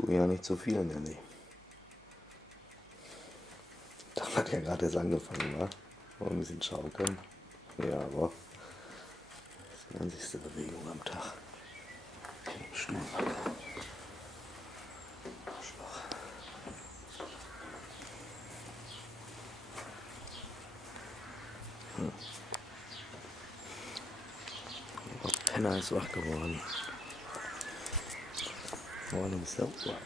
tue ja nicht zu viel, Nelly. Das hat ja gerade erst angefangen, wa? Wollen wir ein bisschen schaukeln? Ja, aber das ist die 90. Bewegung am Tag. Stuhlwacker. Arschloch. Der Penner ist wach geworden. Morgen ist der Uhr.